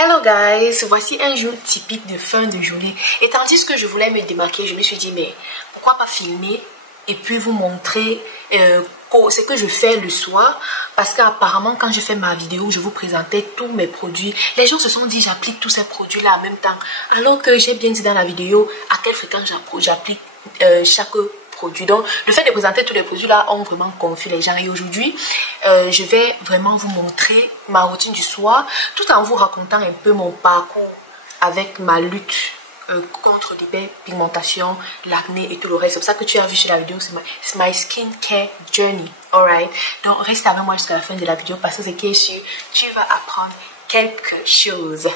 Hello guys, voici un jour typique de fin de journée. Et tandis que je voulais me démaquiller, je me suis dit mais pourquoi pas filmer et puis vous montrer ce que je fais le soir. Parce qu'apparemment quand je fais ma vidéo, je vous présentais tous mes produits. Les gens se sont dit j'applique tous ces produits là en même temps. Alors que j'ai bien dit dans la vidéo à quelle fréquence j'applique chaque produit. Donc le fait de présenter tous les produits là ont vraiment confus les gens. Et aujourd'hui je vais vraiment vous montrer ma routine du soir tout en vous racontant un peu mon parcours avec ma lutte contre l'hyperpigmentation, l'acné et tout le reste. C'est pour ça que tu as vu sur la vidéo, c'est my skincare journey. Alright, donc reste avec moi jusqu'à la fin de la vidéo parce que c'est que tu vas apprendre quelque chose.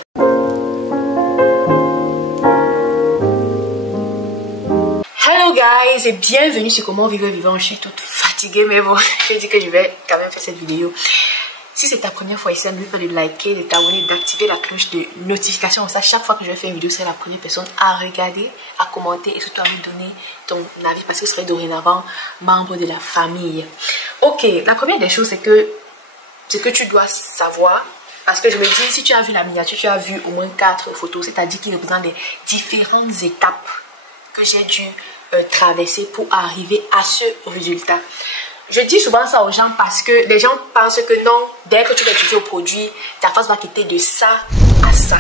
Hello guys et bienvenue sur Comment Vivre Vivant. Je suis toute fatiguée mais bon, je dis que je vais quand même faire cette vidéo. Si c'est ta première fois ici, n'oublie pas de liker, de t'abonner, d'activer la cloche de notification. Ça, chaque fois que je vais faire une vidéo, c'est la première personne à regarder, à commenter et surtout à me donner ton avis parce que je serai dorénavant membre de la famille. Ok, la première des choses, c'est que ce que tu dois savoir, parce que je me dis, si tu as vu la miniature, tu as vu au moins 4 photos, c'est-à-dire qui représentent les différentes étapes que j'ai dû traverser pour arriver à ce résultat. Je dis souvent ça aux gens parce que les gens pensent que non, dès que tu vas utiliser le produit, ta face va quitter de ça à ça.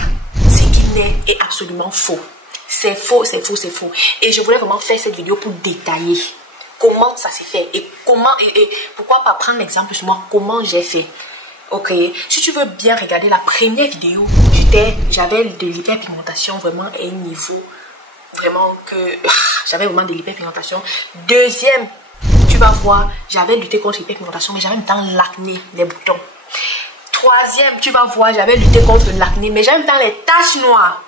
Ce qui n'est absolument faux. C'est faux, c'est faux, c'est faux. Et je voulais vraiment faire cette vidéo pour détailler comment ça s'est fait et comment et pourquoi pas prendre l'exemple sur moi, comment j'ai fait. Ok, si tu veux bien regarder la première vidéo, j'avais de l'hyperpigmentation vraiment à un niveau vraiment que j'avais vraiment de l'hyperpigmentation. Deuxième, tu vas voir, j'avais lutté contre l'hyperpigmentation, mais j'avais même temps l'acné, les boutons. Troisième, tu vas voir, j'avais lutté contre l'acné, mais j'aime tant les taches noires.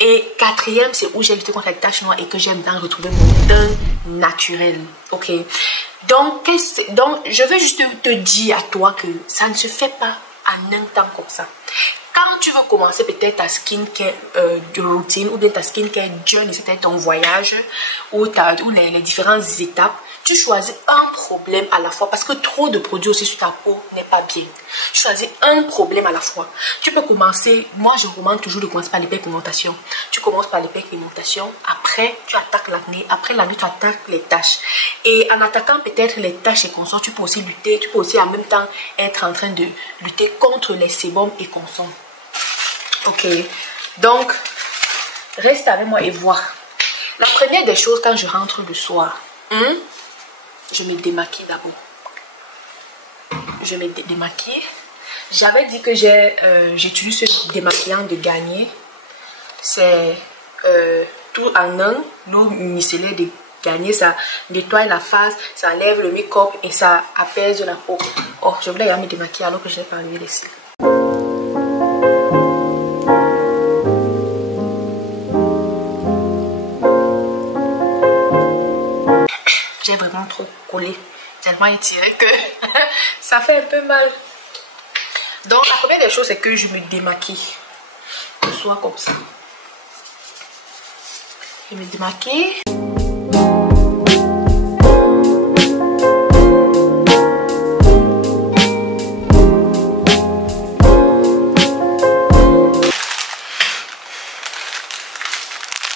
Et quatrième, c'est où j'ai lutté contre les taches noires et que j'aime tant retrouver mon teint naturel. Ok. Donc, je veux juste te dire à toi que ça ne se fait pas en un temps comme ça. Quand tu veux commencer peut-être ta skincare routine ou bien ta skincare journey, c'est-à-dire ton voyage ou les différentes étapes, tu choisis un problème à la fois parce que trop de produits aussi sur ta peau n'est pas bien. Tu choisis un problème à la fois. Tu peux commencer, moi je recommande toujours de commencer par l'hyperpigmentation. Tu commences par l'hyperpigmentation, après tu attaques l'acné, après l'acné tu attaques les taches. Et en attaquant peut-être les taches et consorts, tu peux aussi lutter, tu peux aussi en même temps être en train de lutter contre les sébums et consorts. Ok, donc reste avec moi et vois. La première des choses quand je rentre le soir, je me démaquille d'abord. Je me démaquille. J'avais dit que j'utilise ce démaquillant de Garnier. C'est tout en un, l'eau micellaire de Garnier. Ça nettoie la face, ça enlève le make-up et ça apaise la peau. Oh, je voulais me démaquiller alors que je n'ai pas enlevé les cils. J'ai vraiment trop collé, tellement étiré que ça fait un peu mal. Donc la première des choses c'est que je me démaquille. Que ce soit comme ça. Je me démaquille.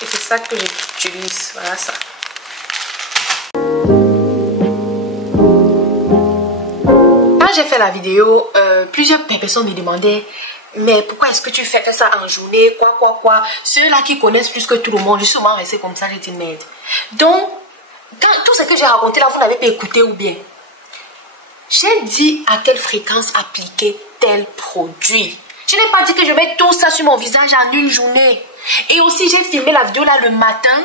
Et c'est ça que j'utilise. Voilà ça. J'ai fait la vidéo, plusieurs personnes me demandaient mais pourquoi est-ce que tu fais ça en journée, quoi. Ceux-là qui connaissent plus que tout le monde, je suis souvent restée comme ça, j'ai dit merde. Donc, tout ce que j'ai raconté là, vous n'avez pas écouté ou bien. J'ai dit à quelle fréquence appliquer tel produit. Je n'ai pas dit que je mets tout ça sur mon visage en une journée. Et aussi, j'ai filmé la vidéo là le matin.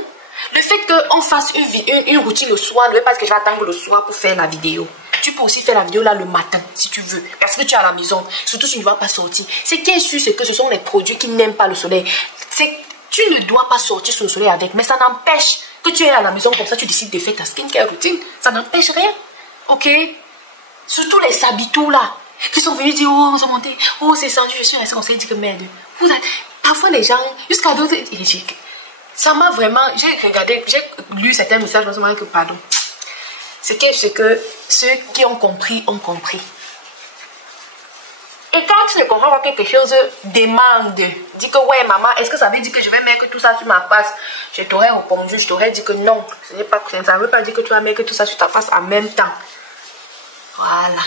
Le fait qu'on fasse une routine le soir, ne veut pas dire que je vais attendre le soir pour faire la vidéo. Tu peux aussi faire la vidéo là le matin si tu veux. Parce que tu es à la maison. Surtout si tu ne vas pas sortir. Ce qui est sûr, c'est que ce sont les produits qui n'aiment pas le soleil. Tu ne dois pas sortir sur le soleil avec. Mais ça n'empêche que tu es à la maison comme ça, tu décides de faire ta skincare routine. Ça n'empêche rien. Ok? Surtout les sabitous là. Qui sont venus dire, oh, ils ont monté. Oh, c'est sendu, je suis restée comme ça. Ils disent que merde. Parfois les gens, jusqu'à d'autres. Ça m'a vraiment. J'ai regardé, j'ai lu certains messages. Je me suis dit que pardon. C'est que ceux qui ont compris ont compris. Et quand tu ne comprends pas quelque chose, demande. Dis que ouais maman, est-ce que ça veut dire que je vais mettre tout ça sur ma face? Je t'aurais répondu, je t'aurais dit que non. Ça ne veut pas dire que tu vas mettre tout ça sur ta face en même temps. Voilà.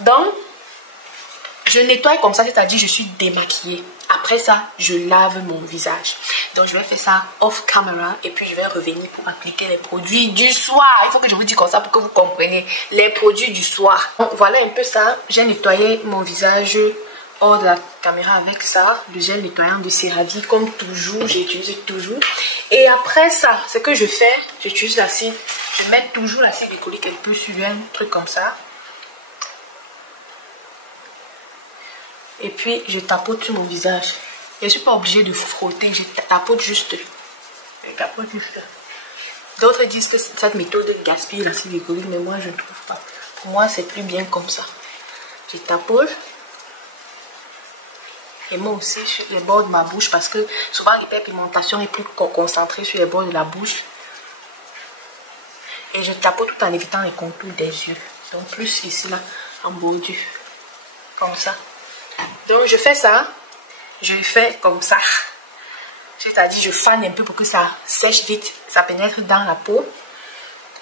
Donc, je nettoie comme ça, c'est-à-dire je suis démaquillée. Après ça, je lave mon visage. Donc, je vais faire ça off camera et puis je vais revenir pour appliquer les produits du soir. Il faut que je vous dise comme ça pour que vous compreniez. Les produits du soir. Donc, voilà un peu ça. J'ai nettoyé mon visage hors de la caméra avec ça. Le gel nettoyant de CeraVe. Comme toujours, j'utilise toujours. Et après ça, ce que je fais, j'utilise l'acide. Je mets toujours l'acide glycolique un peu sur un truc comme ça. Et puis, je tapote sur mon visage. Je ne suis pas obligée de frotter, je tapote juste. Je tapote juste. D'autres disent que cette méthode gaspille l'acide glycolique, mais moi, je ne trouve pas. Pour moi, c'est plus bien comme ça. Je tapote. Et moi aussi, sur les bords de ma bouche, parce que souvent, l'hyperpigmentation est plus concentrée sur les bords de la bouche. Et je tapote tout en évitant les contours des yeux. Donc, plus ici, là, en bordure. Comme ça. Donc je fais ça, je fais comme ça, c'est-à-dire je fane un peu pour que ça sèche vite, ça pénètre dans la peau.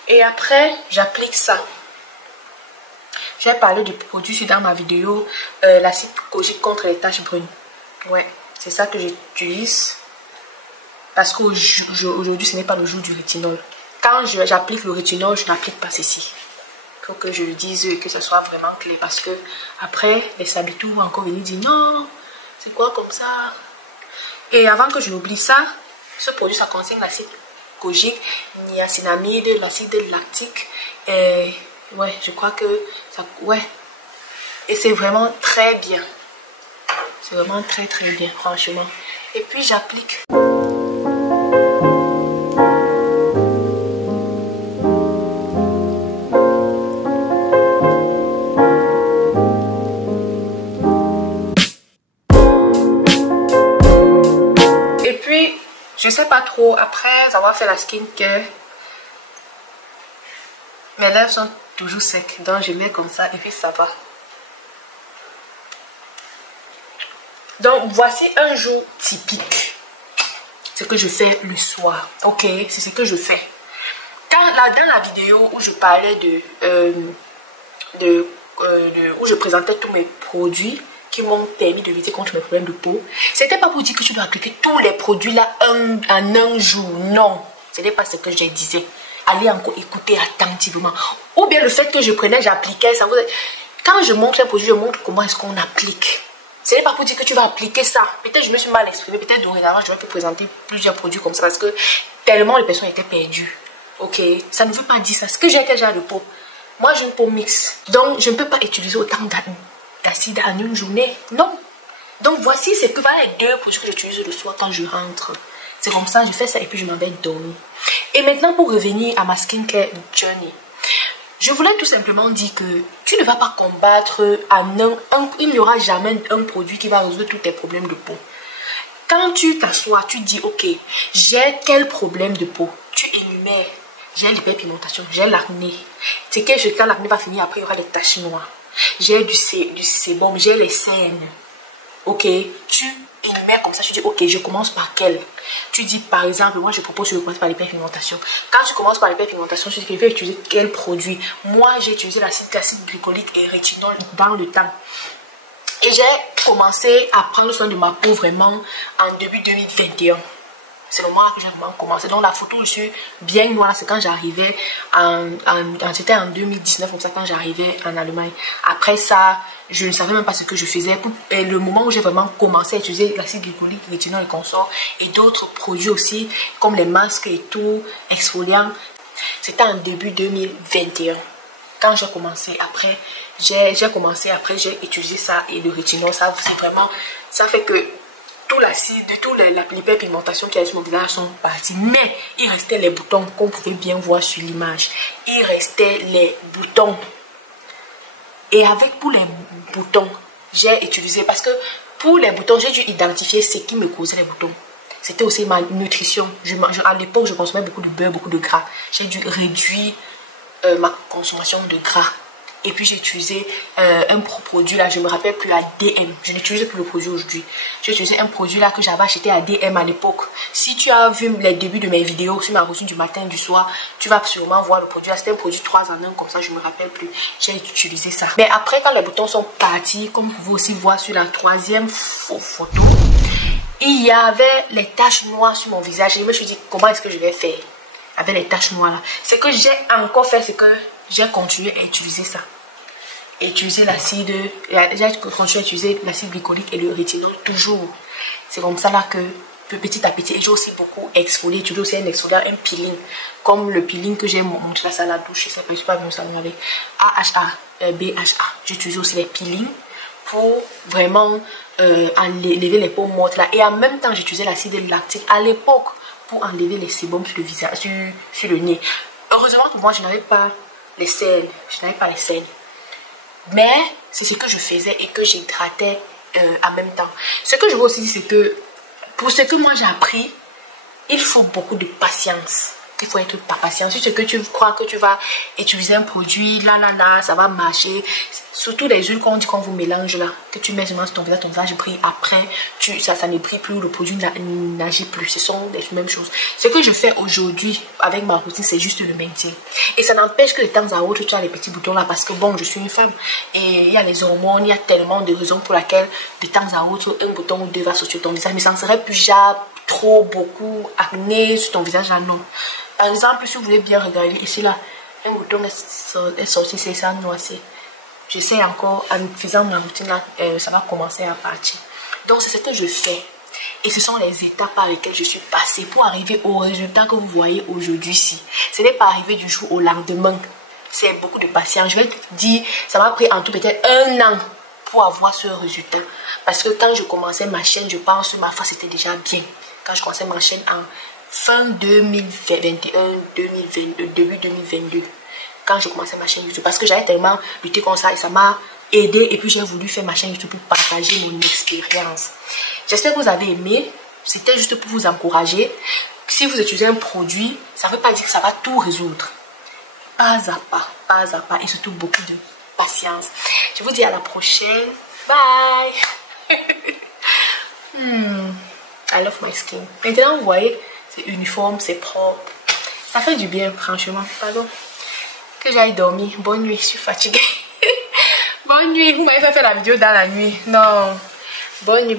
Et après j'applique ça. J'ai parlé du produit dans ma vidéo, l'acide kojique contre les taches brunes. Ouais, c'est ça que j'utilise parce qu'aujourd'hui ce n'est pas le jour du rétinol. Quand j'applique le rétinol, je n'applique pas ceci. Faut que je le dise, que ce soit vraiment clair, parce que après les habitués vont encore venir dire non, c'est quoi comme ça. Et avant que je n'oublie ça, ce produit ça contient l'acide kojique, niacinamide, l'acide lactique, et ouais, je crois que ça, ouais, et c'est vraiment très bien, c'est vraiment très bien franchement. Et puis j'applique. Je sais pas trop, après avoir fait la skincare, mes lèvres sont toujours secs, donc je mets comme ça et puis ça va. Donc voici un jour typique, ce que je fais le soir, ok, c'est ce que je fais. Dans la vidéo où je parlais où je présentais tous mes produits qui m'ont permis de lutter contre mes problèmes de peau, c'était pas pour dire que tu dois appliquer tous les produits là en un jour. Non, ce n'est pas ce que je disais. Allez encore écouter attentivement. Ou bien le fait que je prenais, j'appliquais, ça vous... Quand je montre un produit, je montre comment est-ce qu'on applique. Ce n'est pas pour dire que tu vas appliquer ça. Peut-être je me suis mal exprimée, peut-être dorénavant je vais te présenter plusieurs produits comme ça parce que tellement les personnes étaient perdues. Ok, ça ne veut pas dire ça. Ce que j'ai quel genre de peau? Moi j'ai une peau mixte, donc je ne peux pas utiliser autant d'acide en une journée. Non. Donc voici c'est que voilà les deux produits que j'utilise le soir quand je rentre. C'est comme ça, je fais ça et puis je m'en vais dormir. Et maintenant pour revenir à ma skincare journey, je voulais tout simplement dire que tu ne vas pas combattre il n'y aura jamais un produit qui va résoudre tous tes problèmes de peau. Quand tu t'assois, tu dis ok, j'ai quel problème de peau? Tu énumères. J'ai l'hyperpigmentation, j'ai l'acné. C'est que quand l'acné va finir, après il y aura les taches noires. J'ai du sébum, j'ai les cernes. Ok, tu énumères comme ça, tu dis ok, je commence par quel? Tu dis par exemple, moi je propose de commencer par l'hyperpigmentation. Quand tu commences par l'hyperpigmentation, tu dis que je vais utiliser quel produit? Moi j'ai utilisé l'acide glycolique et rétinol dans le temps. Et j'ai commencé à prendre soin de ma peau vraiment en début 2021. C'est le moment que j'ai vraiment commencé. Donc la photo, je suis bien noire. C'est quand j'arrivais c'était en 2019, comme ça, quand j'arrivais en Allemagne. Après ça, je ne savais même pas ce que je faisais. Et le moment où j'ai vraiment commencé à utiliser l'acide glycolique, rétinol et consorts, et d'autres produits aussi, comme les masques et tout, exfoliants, c'était en début 2021. Quand j'ai commencé, après, j'ai utilisé ça et le rétinol. Ça, c'est vraiment, ça fait que tout l'acide, l'hyperpigmentation qui est sur mon visage sont partis. Mais il restait les boutons qu'on pouvait bien voir sur l'image. Il restait les boutons. Et pour les boutons, j'ai utilisé, parce que pour les boutons, j'ai dû identifier ce qui me causait les boutons. C'était aussi ma nutrition. À l'époque, je consommais beaucoup de beurre, beaucoup de gras. J'ai dû réduire ma consommation de gras. Et puis j'ai utilisé un produit là, je me rappelle plus, à DM. Je n'utilise plus le produit aujourd'hui. J'ai utilisé un produit là que j'avais acheté à DM à l'époque. Si tu as vu les débuts de mes vidéos sur ma routine du matin et du soir, tu vas sûrement voir le produit. C'était un produit 3 en 1 comme ça, je me rappelle plus. J'ai utilisé ça. Mais après, quand les boutons sont partis, comme vous pouvez aussi voir sur la 3e photo, il y avait les taches noires sur mon visage. Et je me suis dit, comment est-ce que je vais faire avec les taches noires là? Ce que j'ai encore fait, c'est que j'ai continué à utiliser ça. Et utiliser l'acide, j'ai continué à utiliser l'acide glycolique et le rétinol toujours. C'est comme ça là que petit à petit, et j'ai aussi beaucoup exfolié. Tu veux aussi un exfoliant, un peeling, comme le peeling que j'ai montré à la douche. Ça peut pas bien ça avec AHA, BHA. J'utilise aussi les peelings pour vraiment enlever les peaux mortes là. Et en même temps, j'utilisais l'acide lactique à l'époque pour enlever les sébums sur le visage, sur le nez. Heureusement que moi, je n'avais pas les selles. Mais c'est ce que je faisais et que j'hydratais en même temps. Ce que je veux aussi dire, c'est que pour ce que moi j'ai appris, il faut beaucoup de patience. Il faut être patient. Si ce que tu crois que tu vas utiliser un produit, là, ça va marcher. Surtout les huiles qu'on dit qu'on vous mélange là, que tu mets seulement sur ton visage brille. Après, ça ne brille plus, le produit n'agit plus. Ce sont les mêmes choses. Ce que je fais aujourd'hui avec ma routine, c'est juste le maintien. Et ça n'empêche que de temps à autre, tu as les petits boutons là, parce que bon, je suis une femme. Et il y a les hormones, il y a tellement de raisons pour lesquelles de temps à autre, un bouton ou deux va sortir ton visage. Mais ça ne serait plus jamais trop beaucoup acné sur ton visage là, non. Par exemple, si vous voulez bien regarder ici là, un bouton est sorti, c'est ça noirci. J'essaie encore, en faisant ma routine là, ça va commencer à partir. Donc c'est ce que je fais. Et ce sont les étapes par lesquelles je suis passée pour arriver au résultat que vous voyez aujourd'hui-ci. Ce n'est pas arrivé du jour au lendemain. C'est beaucoup de patience. Je vais te dire, ça m'a pris en tout peut-être 1 an pour avoir ce résultat. Parce que quand je commençais ma chaîne, je pense que ma face était déjà bien. Quand je commençais ma chaîne en fin 2021, début 2022, quand je commençais ma chaîne YouTube, parce que j'avais tellement lutté comme ça et ça m'a aidé, et puis j'ai voulu faire ma chaîne YouTube pour partager mon expérience. J'espère que vous avez aimé. C'était juste pour vous encourager. Si vous utilisez un produit, ça ne veut pas dire que ça va tout résoudre. Pas à pas, et surtout beaucoup de patience. Je vous dis à la prochaine. Bye. I love my skin. Maintenant, vous voyez, c'est uniforme, c'est propre. Ça fait du bien, franchement. Pardon. Que j'aille dormir. Bonne nuit, je suis fatiguée. Bonne nuit. Vous m'avez fait faire la vidéo dans la nuit. Non. Bonne nuit.